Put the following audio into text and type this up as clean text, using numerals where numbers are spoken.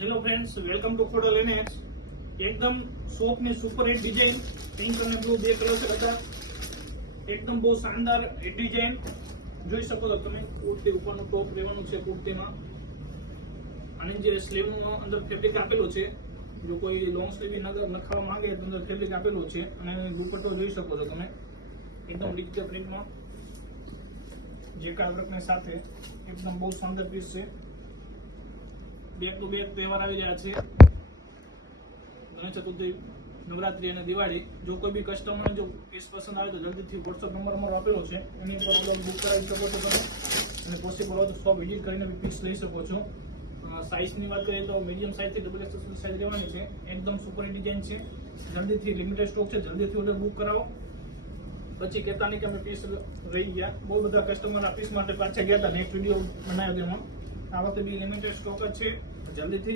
Hello friends, welcome to Khodal NX. એકદમ soft ને super hit design, pink અને blue બે કલર હતા. એકદમ બહુ શાનદાર હિટ ડિઝાઇન જોઈ શકો છો તમે. કુર્તી ઉપરનું ટોપ રહેવાનું છે કુર્તીમાં, અને જે સ્લીવનું અંદર ફેબ્રિક આપેલું છે. જો કોઈ લોંગ સ્લીવ નખાવા માંગે તો અંદર ફેબ્રિક આપેલું છે, અને દુપટ્ટો જોઈ શકો છો તમે. એકદમ ડિજિટલ પ્રિન્ટમાં જેકાર્ડ વર્કની સાથે એકદમ બહુ સુંદર પીસ છે. બેક ટુ બેક તહેવાર આવી રહ્યા છે, ગણેશ ચતુર્થી, નવરાત્રી અને દિવાળી. જો કોઈ બી કસ્ટમરને જો પીસ પસંદ આવે તો જલ્દીથી WhatsApp નંબર અમારો આપેલો છે, એની પર બુક કરાવી શકો છો તમે, અને પોસિબલ હોય તો શોપ વિઝિટ કરીને બી પીસ લઈ શકો છો. સાઇઝની વાત કરીએ તો મીડિયમ સાઇઝથી ડબલ એક્સેલ સુધી સાઇઝ રહેવાની છે. એકદમ સુપર ડિઝાઇન છે, જલ્દીથી લિમિટેડ સ્ટોક છે, જલ્દીથી ઓર્ડર બુક કરાવો. પછી કહેતા નહીં કે અમે પીસ રહી ગયા. બહુ બધા કસ્ટમર આ પીસ માટે પાછા ગયા હતા, નેક્સ્ટ વિડીયો બનાવ્યો તેમાં. આ વખતે બી લિમિટેડ સ્ટોક જ છે, જલ્દીથી